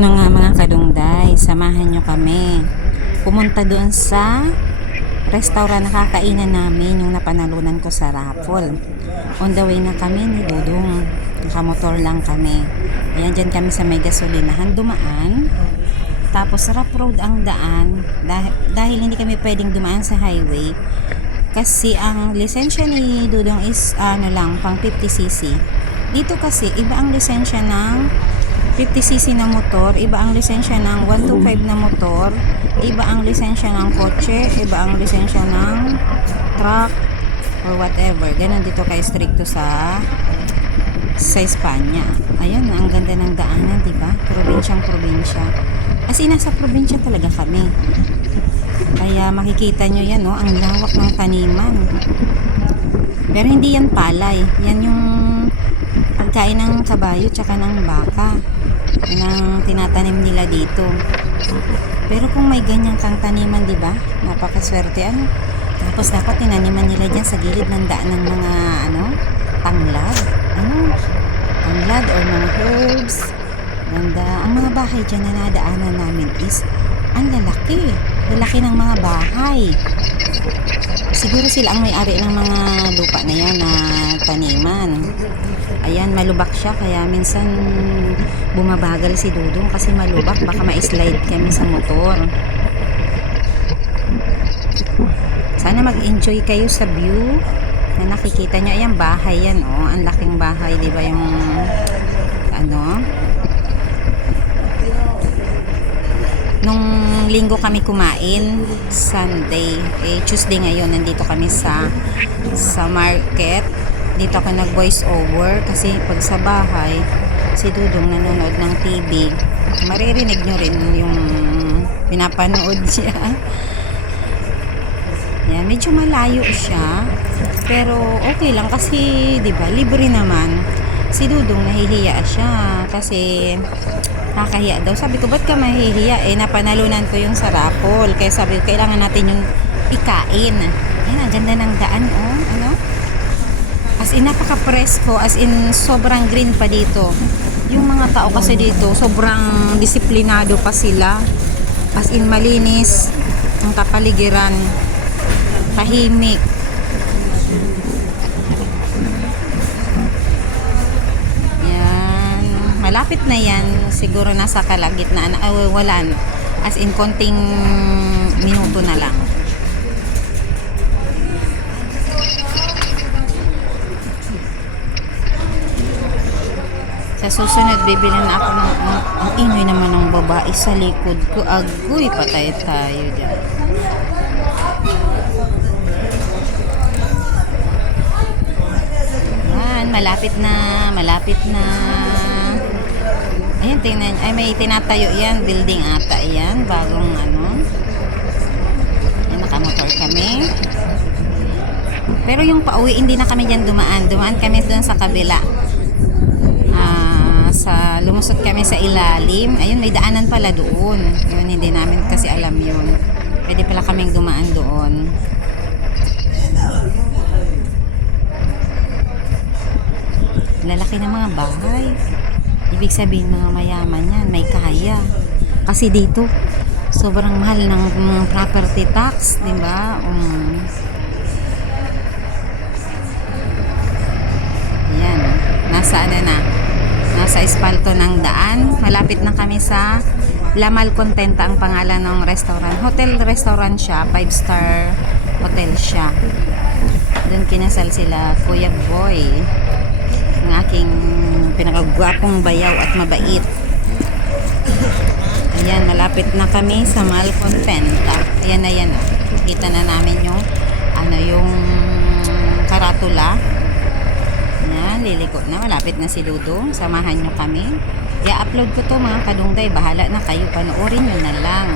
na nga mga kadungday, samahan nyo kami. Pumunta doon sa restaurant na kakainan namin yung napanalunan ko sa raffle. On the way na kami ni Dudong. Nakamotor lang kami. Ayan, dyan kami sa may gasolinahan dumaan. Tapos rough road ang daan dahil, dahil hindi kami pwedeng dumaan sa highway kasi ang lisensya ni Dudong is ano lang pang 50cc dito kasi iba ang lisensya ng 50cc na motor iba ang lisensya ng 125 na motor iba ang lisensya ng kotse iba ang lisensya ng truck or whatever ganun dito kay stricto sa sa Espanya ayun ang ganda ng daanan di ba probinsyang probinsya as in nasa probinsya talaga kami kaya makikita nyo yan, no? ang lawak ng taniman. Pero hindi yan palay. Yan yung pagkain ng kabayo tsaka ng baka. Ang tinatanim nila dito. Pero kung may ganyan kang taniman, di ba? Napakaswerte, ano? Tapos dapat tinaniman nila dyan sa gilid ng daan ng mga, ano, tanglad. Ano? Tanglad or mga herbs. Ganda. Ang mga bahay dyan na nadaanan namin is ang lalaki. Lalaki ng mga bahay. Siguro sila ang may-ari ng mga lupa na yan na taniman. Ayan, malubak siya kaya minsan bumabagal si Dudong kasi malubak baka ma-slide kami sa motor. Sana mag-enjoy kayo sa view na nakikita nyo. Ayan, bahay yan, oh. Ang laking bahay, di ba yung ano? Nung linggo kami kumain, Sunday, eh Tuesday ngayon, nandito kami sa sa market. Dito ako nag voice over kasi pag sa bahay, si Dudong nanonood ng TV. Maririnig nyo rin yung pinapanood siya. Yan, medyo malayo siya. Pero okay lang kasi, 'di ba, libre naman. Si Dudong nahihiya siya kasi nakakahiya daw. Sabi ko, ba't ka mahihiya? Eh, napanalunan ko yung sa raffle. Kaya sabi ko, kailangan natin yung ikain. Ayan, ang ganda ng daan, oh. Ano? As in, napaka-presko. As in, sobrang green pa dito. Yung mga tao kasi dito, sobrang disiplinado pa sila. As in, malinis ang kapaligiran. Tahimik. Malapit na yan. Siguro nasa kalagitnaan. Uh, wala. As in, konting minuto na lang. Sa susunod, bibili na ako ng ang ingay naman ng babae sa likod ko. Agoy, patay tayo dyan. Yan, malapit na, malapit na. Ayan, tingnan. Ay, may tinatayo yan. Building ata yan. Bagong ano. Ayan, nakamotor kami. Pero yung pauwi, hindi na kami dyan dumaan. Dumaan kami doon sa kabila. Ah, sa lumusot kami sa ilalim. Ayun, may daanan pala doon. Yun, hindi namin kasi alam yun. Pwede pala kaming dumaan doon. lalaki ng mga bahay. Ibig sabihin mga mayaman yan, may kaya. Kasi dito, sobrang mahal ng property tax, di ba? Um, yan, nasa ano na, nasa espalto ng daan. Malapit na kami sa Lamal Contenta ang pangalan ng restaurant. Hotel restaurant siya, 5 star hotel siya. Doon kinasal sila Kuya Boy ng aking pinakagwapong bayaw at mabait. Ayan, malapit na kami sa Malcontenta. Ayan na yan. Kita na namin yung ano yung karatula. Ayan, liliko na. Malapit na si Dudong. Samahan nyo kami. I-upload ko to mga kadungday. Bahala na kayo. Panoorin nyo na lang.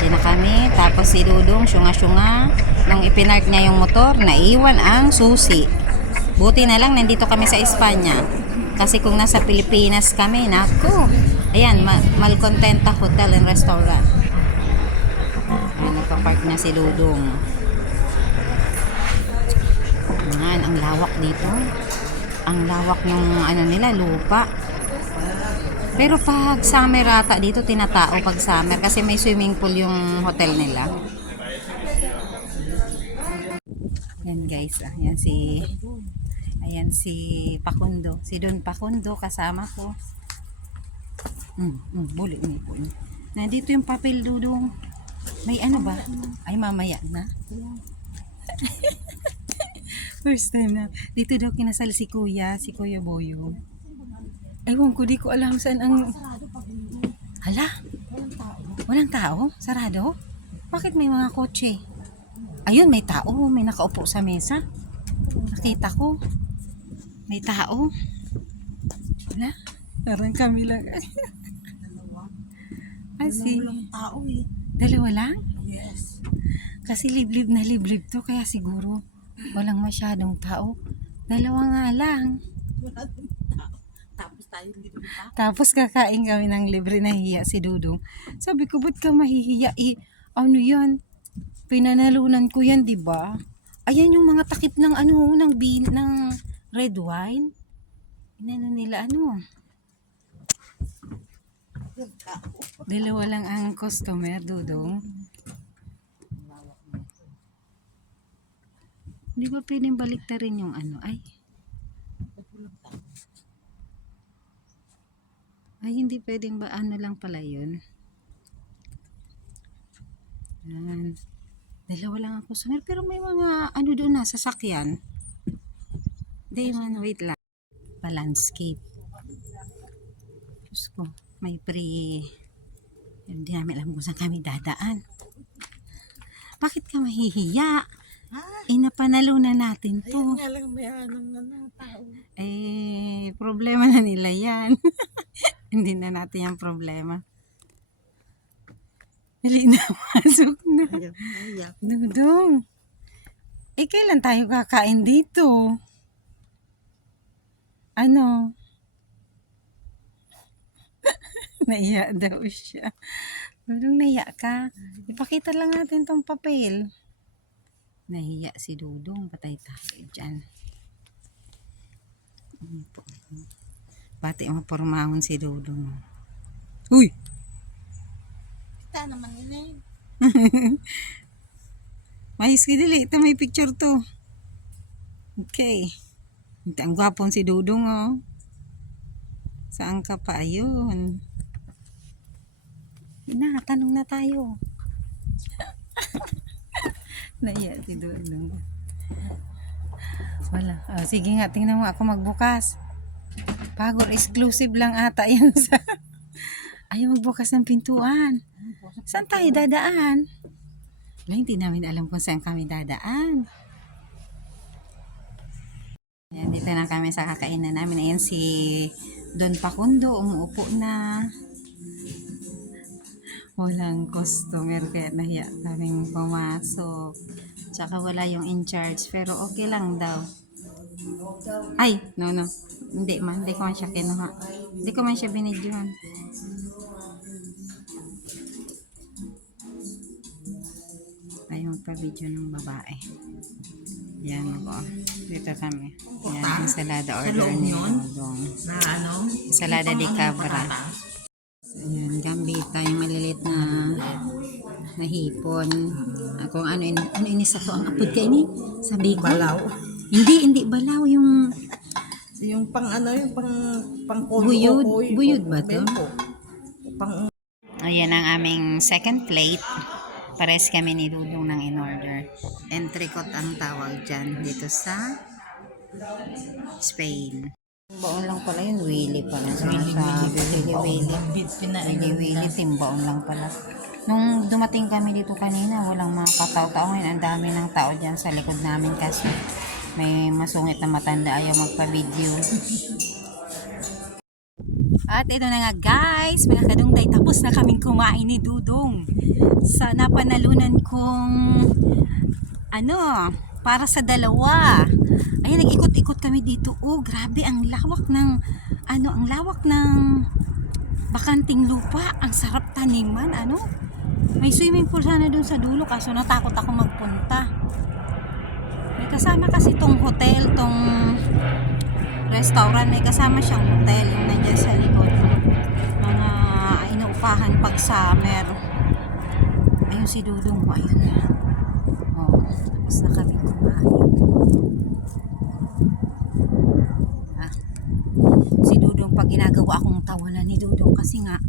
Diyan na kami. Tapos si Dudong, syunga-syunga. Nung ipinark niya yung motor, naiwan ang susi. Buti na lang, nandito kami sa Espanya. Kasi kung nasa Pilipinas kami, naku. Ayan, Ma- Malcontenta Hotel and Restaurant. Ayan, nagpa-park na si Dudong. Ayan, ang lawak dito. Ang lawak ng ano nila, lupa. Pero pag summer ata dito tinatao pag summer kasi may swimming pool yung hotel nila. Yan guys, ah, yan si Ayan si Pakundo, si Don Pakundo kasama ko. Mm, mm, buli ni po. Nandito yung papel dudong. May ano ba? Ay mamaya na. First time na. Dito daw kinasal si Kuya, si Kuya Boyo. Ewan ko, di ko alam saan ang... Hala? Walang tao? Sarado? Bakit may mga kotse? Ayun, may tao. May nakaupo sa mesa. Nakita ko. May tao. Wala. Parang kami lang. Asi. Walang tao eh. Dalawa lang? Yes. Kasi liblib na liblib to. Kaya siguro walang masyadong tao. Dalawa nga lang. Wala tao. Tapos tayo libre pa. Tapos kakain kami ng libre na hiya si Dudong. Sabi ko, ba't ka mahihiya? Eh, ano yan? Pinanalunan ko yan, di ba? Ayan yung mga takip ng ano, ng, bin, ng red wine. Inano nila, ano? Dalawa lang ang customer, Dudong. Di ba pwedeng baliktarin yung ano? Ay, ay hindi pwedeng ba ano lang pala yun? Yan. Dalawa lang ang customer. Pero may mga ano doon na, sasakyan. Hindi man, wait lang. Pa-landscape. Diyos ko, may pre... Hindi namin alam kung saan kami dadaan. Bakit ka mahihiya? Ha? Eh, napanalo na natin Ayun to. nga lang may anong ano, tao. Eh, problema na nila yan. Hindi na natin yung problema. Dali na, pasok na. Ayaw na, ayaw. Dudong. Eh, kailan tayo kakain dito? Ano? naiya daw siya. Dudong, naiya ka. Ipakita lang natin tong papel. Nahiya si Dudong. Patay tayo dyan. Ano? Pati mapormahon si Dudong. Uy! Kita naman yun eh. Mahis ka dili. Ito may picture to. Okay. Ang gwapong si Dudong oh. Saan ka pa? Ayun. Na, tanong na tayo. Naiya si Dudong. Wala. Oh, sige nga, tingnan mo ako magbukas. Pagor, exclusive lang ata yan sa... Ayaw magbukas ng pintuan. Saan tayo dadaan? Wala, hindi namin alam kung saan kami dadaan. Ayan, dito na kami sa kakainan namin. Ayan si Don Pakundo, umuupo na. Walang customer kaya nahiya kaming pumasok. Tsaka wala yung in charge pero okay lang daw. Ay, no, no. Hindi man, hindi ko man siya kinuha. Hindi ko man siya binidyohan. Ayaw magpa-video ng babae. Yan po. Dito kami. Ensalada order ni yun? Dodong. Na ano? Ensalada de cabra. Ayan, gambita, yung maliliit na na hipon. Ah, Kung ano, in, ano inis to ang apod ka ini? Sabi ko. Balaw. Hindi, hindi balaw yung Yung pang ano, yung pang pang Buyod? Buyod ba to? Pang Ayan ang aming second plate. Pares kami ni Dudong ng in-order. Entrecot ang tawag dyan dito sa Spain. Baon lang pala yun. Willy pala. Sinasabi. Willy Willy. Willy Willy. Timbaon lang pala. Nung dumating kami dito kanina, walang mga katao-tao. Ngayon, ang dami ng tao dyan sa likod namin kasi may masungit na matanda ayaw magpa-video. At ito na nga guys, mga kadungday, tapos na kaming kumain ni Dudong. Sa napanalunan kong ano, para sa dalawa. Ayun, nag-ikot-ikot kami dito. Oh, grabe, ang lawak ng ano, ang lawak ng bakanting lupa. Ang sarap taniman, ano? May swimming pool sana dun sa dulo kaso natakot ako magpunta. May kasama kasi tong hotel, tong restaurant, may kasama siyang hotel yung nandiyan sa likod. tindahan pag summer. Ayun si Dudong ko, ayun. Oh, tapos na Ah, si Dudong pag ginagawa akong tawanan ni Dudong kasi nga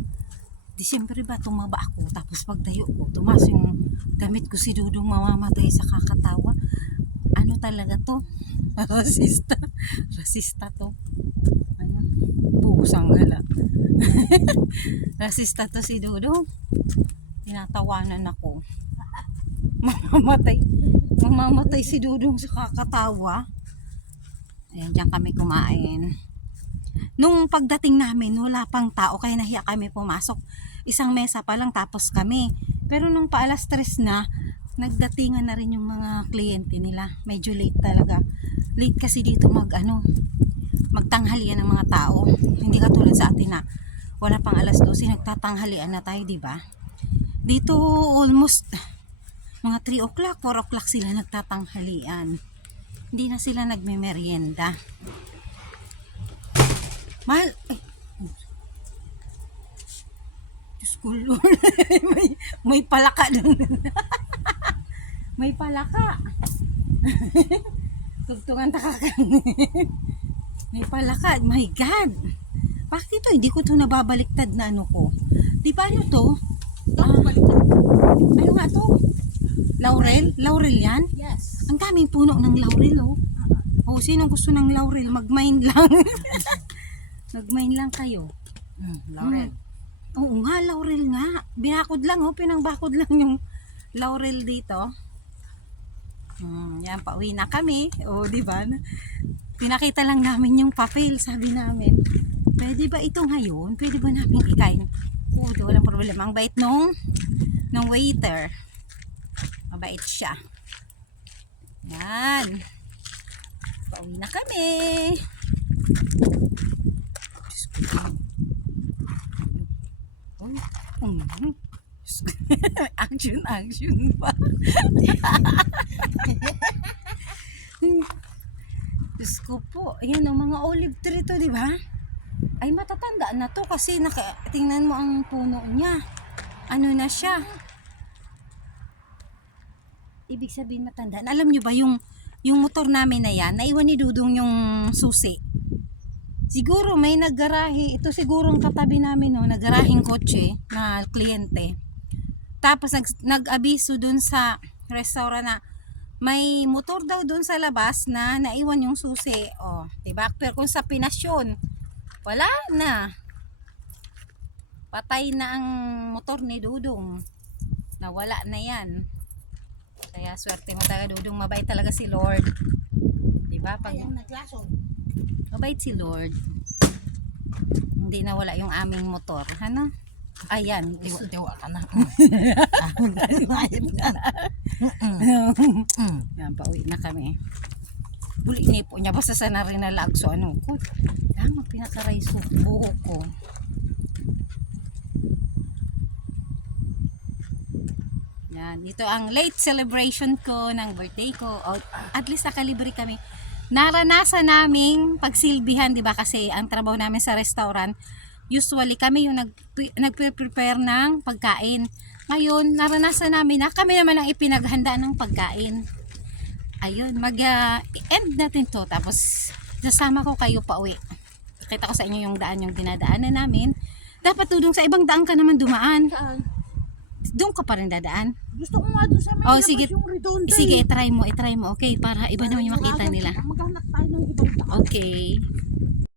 Disyembre ba tumaba ako tapos pagdayo ko tumas yung damit ko si Dudong mamamatay sa kakatawa. Ano talaga to? Rasista. Rasista to. Ano buhos ang gala rasista to si Dudong. Tinatawanan ako. Mamamatay mamamatay si Dudong sa kakatawa. Ayan dyan kami kumain. Nung pagdating namin wala pang tao kaya nahiya kami pumasok. Isang mesa pa lang tapos kami. Pero nung paalas tres na nagdatingan na rin yung mga kliyente nila. Medyo late talaga. Late kasi dito mag ano magtanghalian ng mga tao. Hindi katulad sa atin na wala pang alas 12 nagtatanghalian na tayo di ba? Dito almost mga 3 o'clock 4 o'clock sila nagtatanghalian. Hindi na sila nagme-merienda. Mahal ay Diyos ko Lord. May, may palaka doon may palaka. Tugtungan takakan may palaka. My God. Bakit ito? Hindi ko to nababaliktad na ano ko. Di ba ano to? Ah, ano nga to laurel laurel yan Yes. ang daming puno ng laurel oh oh sino gusto ng laurel mag-mine lang nag-mine lang kayo Mm, Laurel. Oo nga, laurel nga. Binakod lang, oh. Pinangbakod lang yung laurel dito. Hmm, yan, pauwi na kami. O, di ba? Pinakita lang namin yung papel, sabi namin. Pwede ba ito ngayon? Pwede ba namin ikain? Oo, di, walang problema. Ang bait nung, nung waiter. Mabait siya. Yan. Pauwi na kami. Action, action pa. Diyos ko po. Ayan ang mga olive tree to, di ba? Ay, matatanda na to kasi naka, tingnan mo ang puno niya. Ano na siya? Ibig sabihin matanda. Alam nyo ba yung, yung motor namin na yan, naiwan ni Dudong yung susi. Siguro may naggarahe. Ito siguro ang katabi namin, no, naggarahing kotse na kliyente. Tapos nag, nag-abiso dun sa restaurant na may motor daw dun sa labas na naiwan yung susi. Oh, 'di ba? Pero kung sa pinasyon, wala na. Patay na ang motor ni Dudong. Nawala na 'yan. Kaya swerte mo talaga Dudong, mabait talaga si Lord. 'Di ba? Pag. Mabait si Lord. Hindi nawala yung aming motor. Ano? Ayan. Tiwa, tiwa ka na. Yan, pauwi na kami. Buli ni po niya. Basta sana rin na lagso. Ano ko? Tama, pinakaray buhok ko. Yan. Ito ang late celebration ko ng birthday ko. O, at least nakalibre kami. Naranasan naming pagsilbihan, di ba? Kasi ang trabaho namin sa restaurant, usually kami yung nag, nagpe-prepare ng pagkain. Ngayon, naranasan namin na kami naman ang ipinaghanda ng pagkain. Ayun, mag-end natin to. Tapos, sasama ko kayo pa uwi. Kita ko sa inyo yung daan yung dinadaanan namin. Dapat tudong sa ibang daan ka naman dumaan. Saan? Doon ka pa rin dadaan. Gusto ko nga doon sa may Oh, labas sige. yung redondo. eh. Sige, try mo, itry mo. Okay, para iba naman yung makita nila. Maghanap tayo ng ibang daan. Okay.